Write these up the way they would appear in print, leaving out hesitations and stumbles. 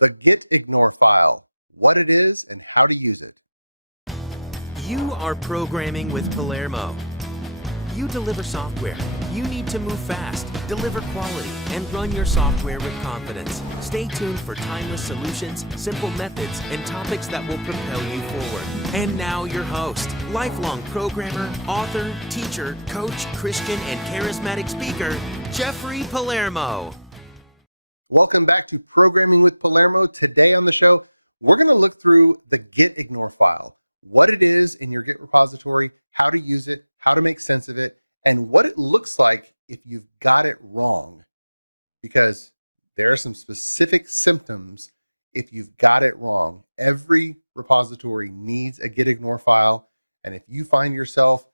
The gitignore file, what it is and how to use it. You are programming with Palermo. You deliver software. You need to move fast, deliver quality, and run your software with confidence. Stay tuned for timeless solutions, simple methods, and topics that will propel you forward. And now your host, lifelong programmer, author, teacher, coach, Christian, and charismatic speaker, Jeffrey Palermo. Welcome back to Programming with Palermo. Today on the show, we're going to look through the gitignore file, what it is in your Git repository, how to use it, how to make sense of it, and what it looks like if you've got it wrong. Because there are some specific symptoms if you've got it wrong. Every repository needs a gitignore file. And if you find yourself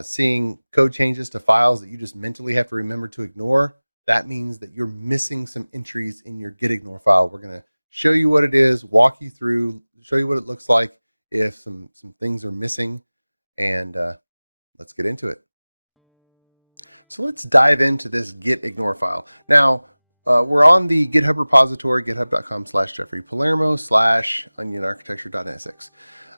seeing code changes to files that you just mentally have to remember to ignore, that means that you're missing some entries in your gitignore file. We're going to show you what it is, walk you through, show you what it looks like if some things are missing, and let's get into it. So let's dive into this gitignore file. Now, we're on the GitHub repository, github.com/Jeffrey Palermo /onionarchitecture.nsx.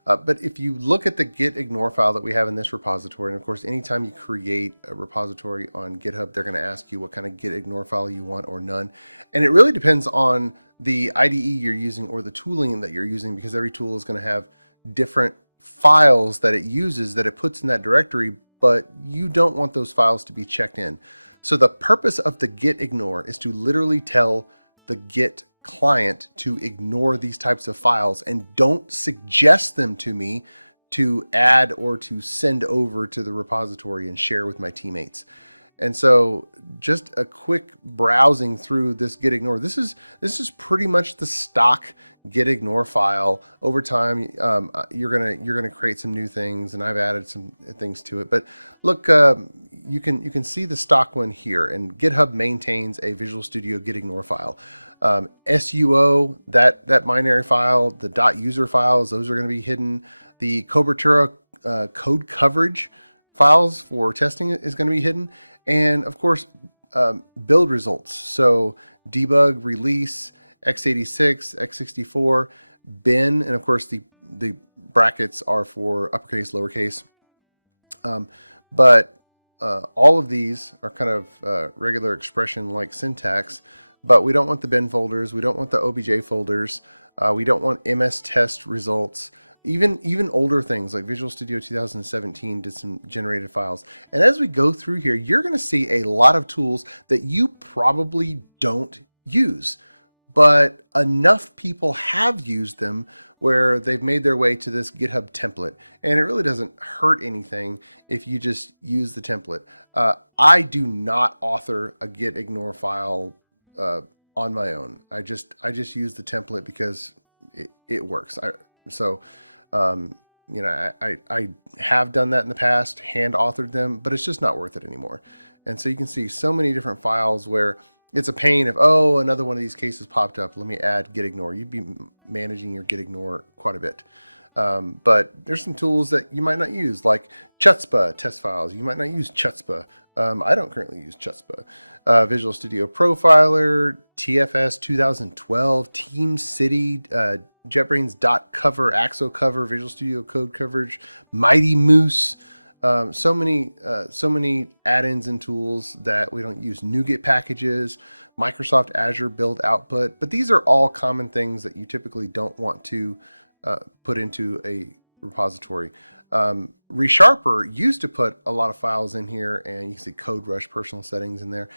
But if you look at the gitignore file that we have in this repository, and of course, anytime you create a repository on GitHub, they're going to ask you what kind of gitignore file you want or none. And it really depends on the IDE you're using or the tooling that you're using, because every tool is going to have different files that it uses that it puts in that directory, but you don't want those files to be checked in. So the purpose of the gitignore is to literally tell the Git client to ignore these types of files and don't suggest them to me to add or to send over to the repository and share with my teammates. And so just a quick browsing through this gitignore, this is pretty much the stock gitignore file. Over time, you're gonna create some new things, and I've added some things to it. But look, you can see the stock one here, and GitHub maintains a Visual Studio gitignore file. SUO, that binary file, the .user files, those are going to be hidden. The Cobertura code coverage files for testing is going to be hidden. And of course, build results. So debug, release, x86, x64, bin, and of course the brackets are for uppercase, lowercase. But all of these are kind of regular expression-like syntax. But we don't want the bin folders. We don't want the OBJ folders. We don't want MS test results. Even older things like Visual Studio 2017 did some generated files. And as we go through here, you're going to see a lot of tools that you probably don't use, but enough people have used them where they've made their way to this GitHub template. And it really doesn't hurt anything if you just use the template. I do not author a gitignore file on my own. I just use the template because it works. I have done that in the past, hand authored them, but it's just not worth it anymore. And so you can see so many different files where it's a pain if, oh, another one of these cases popped up, let me add gitignore. You'd be managing your gitignore quite a bit. But there's some tools that you might not use, like Chutzpah test files. You might not use Chutzpah. I don't currently use Chutzpah. Visual Studio Profiler, TFS 2012, TeamCity, JetBrains .cover, Axo cover, Visual Studio code coverage, Mighty Moose. So many add-ins and tools that we don't use. NuGet packages, Microsoft Azure build output. But these are all common things that you typically don't want to put into a repository. ReSharper used to put a lot of files in here, and you can see Code Rush personal settings in there.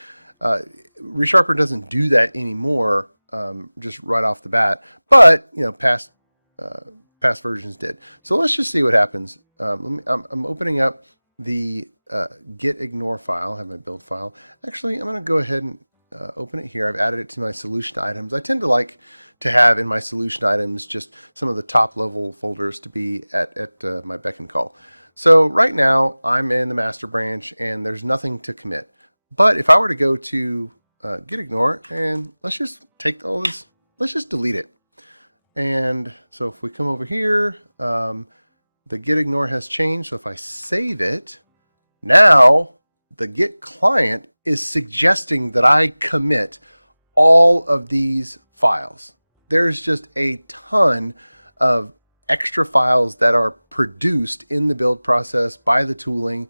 ReSharper doesn't do that anymore, just right off the bat, but past versions did. So let's just see what happens. I'm opening up the gitignore file. I have my build file. Actually, I'm going to go ahead and open it here. I've added it to my solution items. I tend to like to have in my solution items just some of the top level folders to be at my beck and call. So right now I'm in the master branch and there's nothing to commit. But if I were to go to gitignore and let's just take all this, let's just delete it. And so if we come over here, the gitignore has changed. So if I save it, now the Git client is suggesting that I commit all of these files. there's just a ton of extra files that are produced in the build process by the tooling,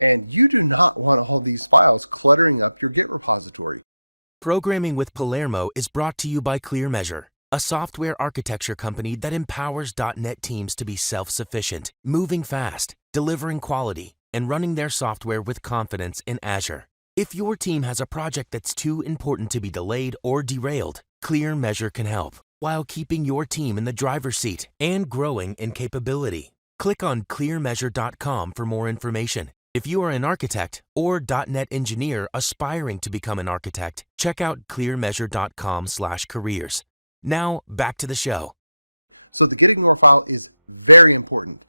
and you do not want all these files cluttering up your Git repository. Programming with Palermo is brought to you by ClearMeasure, a software architecture company that empowers .NET teams to be self-sufficient, moving fast, delivering quality, and running their software with confidence in Azure. If your team has a project that's too important to be delayed or derailed, ClearMeasure can help while keeping your team in the driver's seat and growing in capability. Click on clearmeasure.com for more information. If you are an architect or .NET engineer aspiring to become an architect, check out clearmeasure.com/careers. Now, back to the show. So the gitignore file is very important.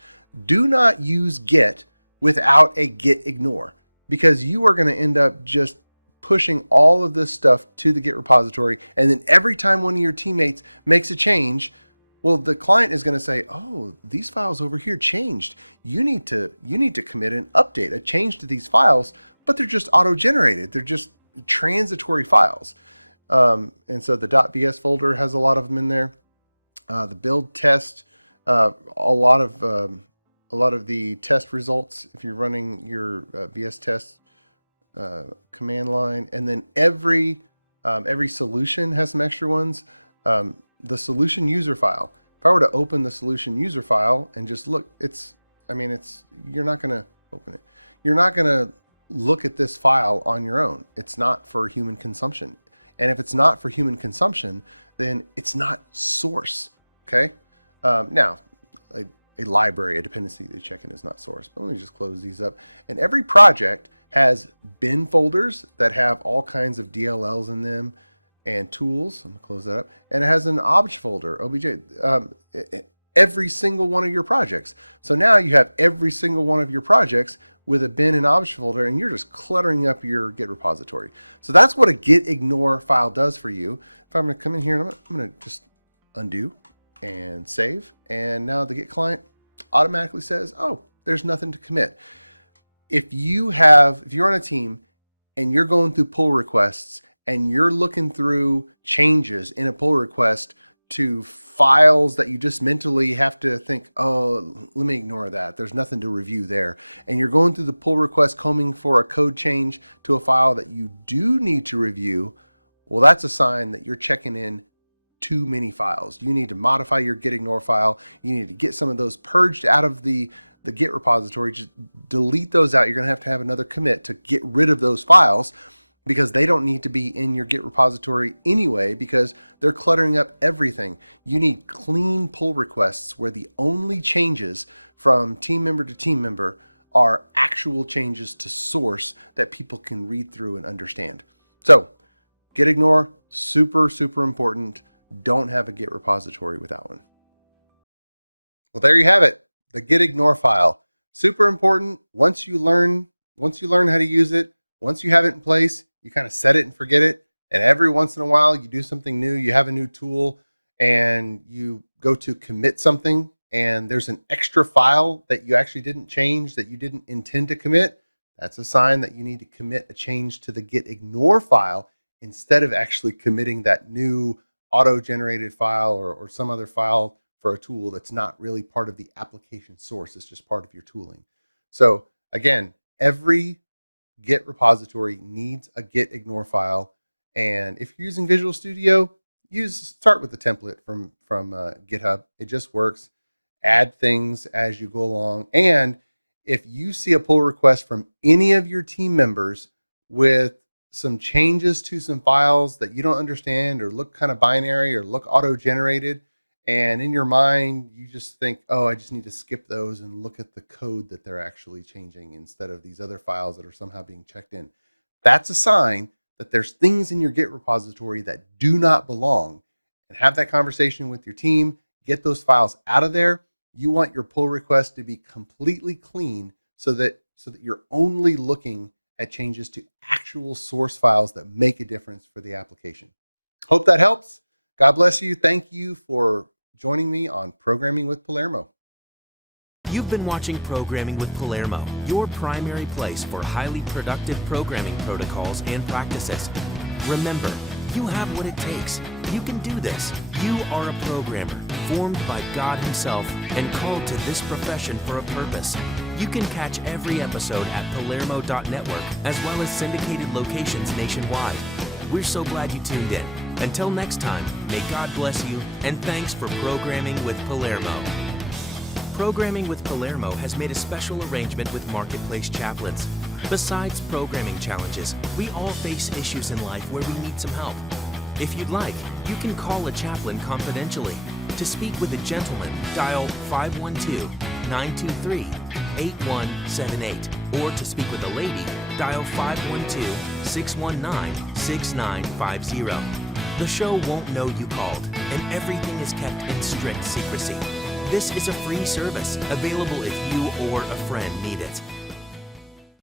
Do not use Git without a gitignore, because you are going to end up just pushing all of this stuff to the Git repository. And then every time one of your teammates makes a change, well, the client is going to say, oh, these files over here changed. You need to commit an update, a change to these files, but they're just auto-generated. They're just transitory files. And so the .vs folder has a lot of them in there. The build test, a lot of the test results, if you're running your VS test command line, and then every solution has some extra ones. The solution user file. If I were to open the solution user file and just look, you're not going to open it. You're not going to look at this file on your own. It's not for human consumption. And if it's not for human consumption, then it's not source. Okay. Now, a library, a dependency that you check in is not source. But let me just close these up. And every project has bin folders that have all kinds of DLLs in them and tools. I'm going to close that up. And it has an obj folder, OBJ, every single one of your projects. So now you have every single one of your projects with a bin and obj folder, and you're just cluttering up your Git repository. So that's what a gitignore file does for you. If I'm going to come in here and I'm going to just undo and save, and now the Git client automatically says, oh, there's nothing to commit. If you're on a team and you're going through pull requests and you're looking through changes in a pull request to files that you just mentally have to think, oh, let me ignore that. There's nothing to review there. And you're going through the pull request combing for a code change to a file that you do need to review. Well, that's a sign that you're checking in too many files. You need to modify your gitignore file. You need to get some of those purged out of the Git repository. Just delete those out. You're going to have another commit to get rid of those files, because they don't need to be in your Git repository anyway, because they're cluttering up everything. You need clean pull requests where the only changes from team member to team member are actual changes to source that people can read through and understand. So gitignore, super, super important. Don't have a Git repository without one. Well, there you have it. The gitignore file. Super important. Once you learn how to use it, once you have it in place, you kind of set it and forget it. And every once in a while, you do something new. You have a new tool and you go to commit something, and there's an extra file that you actually didn't change, that you didn't intend to commit. That's a sign that you need to commit a change to the gitignore file instead of actually committing that new auto-generated file or some other file for a tool that's not really part of the application source. It's just part of your tooling. So again, every Git repository needs a gitignore file. And if you're using Visual Studio, start with the template from GitHub. It just works. Add things as you go along. And if you see a pull request from any of your team members with some changes to some files that you don't understand or look kind of binary or look auto-generated, and in your mind, you just think, oh, I just need to skip those and look at the code that they're actually changing instead of these other files that are somehow being checked in. That's a sign that there's things in your Git repository that do not belong. And have that conversation with your team. Get those files out of there. You want your pull request to be completely clean so that you're only looking at changes to actual source files that make a difference for the application. Hope that helps. God bless you. Thank you for joining me on Programming with Palermo. You've been watching Programming with Palermo, your primary place for highly productive programming protocols and practices. Remember, You have what it takes. You can do this. You are a programmer, formed by God Himself and called to this profession for a purpose. You can catch every episode at Palermo.network as well as syndicated locations nationwide. We're so glad you tuned in. Until next time, may God bless you, and thanks for programming with Palermo. Programming with Palermo has made a special arrangement with Marketplace Chaplains. Besides programming challenges, we all face issues in life where we need some help. If you'd like, you can call a chaplain confidentially. To speak with a gentleman, dial 512-923-8178. Or to speak with a lady, dial 512-619-6950. The show won't know you called, and everything is kept in strict secrecy. This is a free service, available if you or a friend need it.